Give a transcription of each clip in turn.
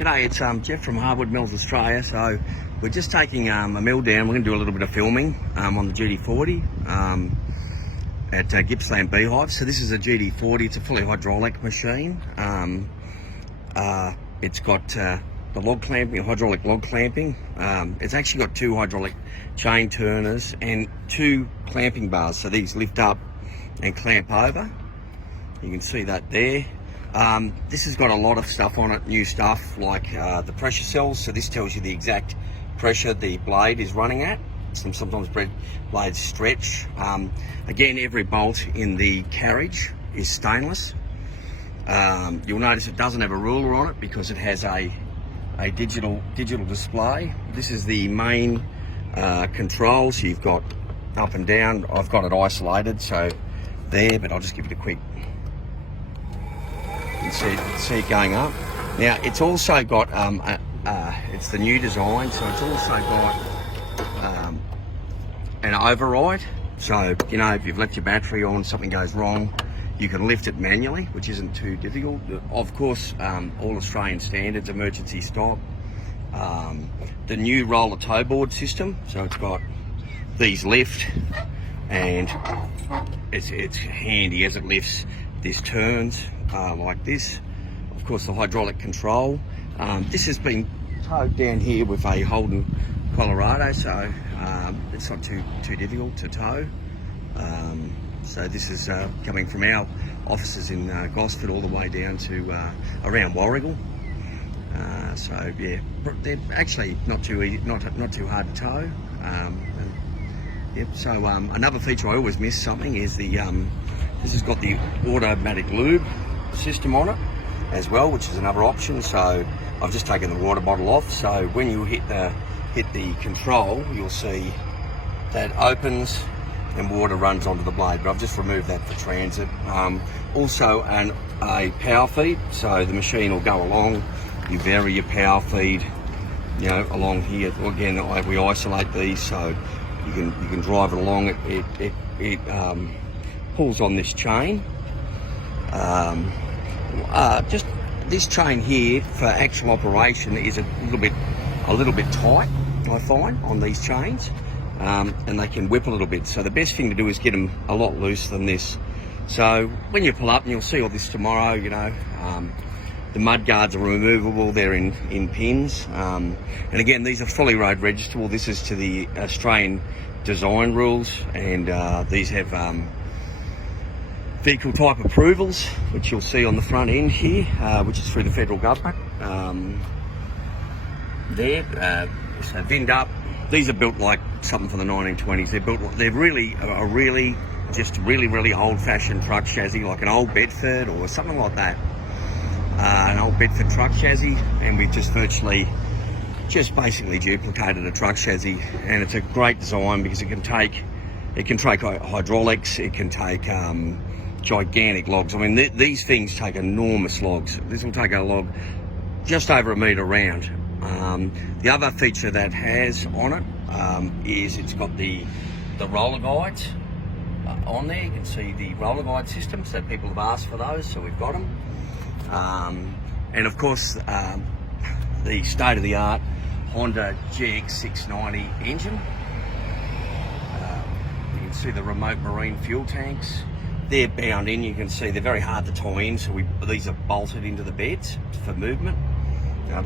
G'day, it's Jeff from Hardwood Mills Australia. So we're just taking a mill down. We're going to do a little bit of filming on the GT40 at Gippsland Beehive. So this is a GT40. It's a fully hydraulic machine. It's got the log clamping, hydraulic log clamping. It's actually got two hydraulic chain turners and two clamping bars. So these lift up and clamp over. You can see that there. This has got a lot of stuff on it, new stuff like the pressure cells. So this tells you the exact pressure the blade is running at. Sometimes blades stretch. Again, every bolt in the carriage is stainless. You'll notice it doesn't have a ruler on it because it has a digital display. This is the main control. So you've got up and down. I've got it isolated, so there, but I'll just give it a quick. You can see it going up. Now it's also got it's the new design, so it's also got an override. So you know, if you've left your battery on, something goes wrong, you can lift it manually, which isn't too difficult. Of course, all Australian standards, emergency stop. The new roller toe board system, so it's got these lift, and it's handy as it lifts. This turns like this. Of course, the hydraulic control. This has been towed down here with a Holden Colorado, so it's not too difficult to tow. So this is coming from our offices in Gosford all the way down to around Warrigal. So yeah, they're actually not too hard to tow. Yep. So another feature I always miss something is the this has got the automatic lube system on it as well, which is another option. So I've just taken the water bottle off. So when you hit the control, you'll see that opens and water runs onto the blade. But I've just removed that for transit. Also a power feed. So the machine will go along. You vary your power feed, you know, along here. Again, we isolate these so you can drive it along. It pulls on this chain. Just this chain here for actual operation is a little bit tight, I find, on these chains, and they can whip a little bit. So the best thing to do is get them a lot looser than this. So when you pull up, and you'll see all this tomorrow, you know, the mud guards are removable. They're in pins, and again, these are fully road registerable. This is to the Australian design rules, and these have vehicle type approvals, which you'll see on the front end here, which is through the federal government. So VINed up. These are built like something from the 1920s. They're really old-fashioned truck chassis, like an old Bedford or something like that. An old Bedford truck chassis, and we've just basically duplicated a truck chassis, and it's a great design because it can take hydraulics, it can take gigantic logs. I mean, these things take enormous logs. This will take a log just over 1 metre round. The other feature that has on it is it's got the roller guides on there. You can see the roller guide system, so people have asked for those, so we've got them. And of course, the state-of-the-art Honda GX690 engine. You can see the remote marine fuel tanks. They're bound in. You can see they're very hard to tie in, so these are bolted into the beds for movement.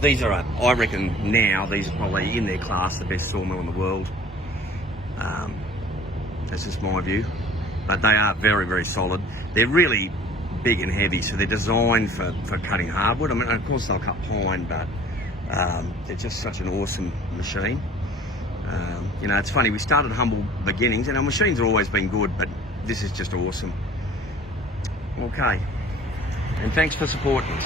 These are, I reckon now, these are probably in their class the best sawmill in the world. That's just my view, but they are very, very solid. They're really big and heavy, so they're designed for cutting hardwood. I mean, of course they'll cut pine, but they're just such an awesome machine. You know, it's funny, we started humble beginnings, and our machines have always been good, but this is just awesome. Okay, and thanks for supporting us.